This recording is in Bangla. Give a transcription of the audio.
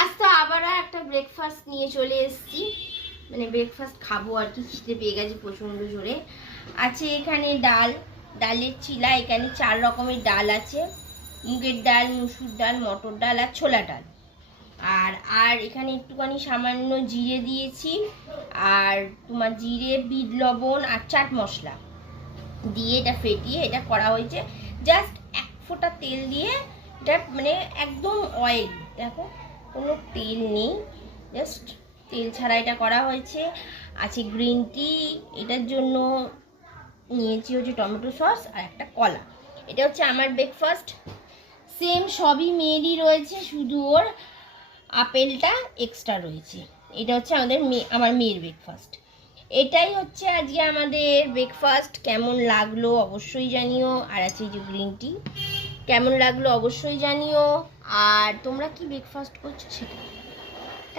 আজ তো আবারও একটা ব্রেকফাস্ট নিয়ে চলে এসেছি, মানে ব্রেকফাস্ট খাবো আর কি, খিদে পেয়ে গেছে প্রচণ্ড জোরে। আছে এখানে ডাল, ডালের চিলা, এখানে 4 রকমের ডাল আছে, মুগের ডাল, মুসুর ডাল, মটর ডাল আর ছোলা ডাল। আর আর এখানে একটুখানি সামান্য জিরে দিয়েছি, আর তোমার জিরে, বিট লবণ আর চাট মশলা দিয়ে এটা ফেটিয়ে এটা করা হয়েছে। জাস্ট 1 ফোঁটা তেল দিয়ে এটা, মানে একদম অয়েল, দেখো কোনো তেল নেই, জাস্ট তেল ছাড়া এটা করা হয়েছে। আছে গ্রিন টি, এটার জন্য নিয়েছি হচ্ছে টমেটো সস আর একটা কলা। এটা হচ্ছে আমার ব্রেকফাস্ট। সেম সবই মেয়েরই রয়েছে, শুধু ওর আপেলটা এক্সট্রা রয়েছে। এটা হচ্ছে আমার মেয়ের ব্রেকফাস্ট। এটাই হচ্ছে আজকে আমাদের ব্রেকফাস্ট। কেমন লাগলো অবশ্যই জানিও। আর আছে এই যে গ্রিন টি, কেমন লাগলো অবশ্যই জানিও। আর তোমরা কি ব্রেকফাস্ট করছো সেটা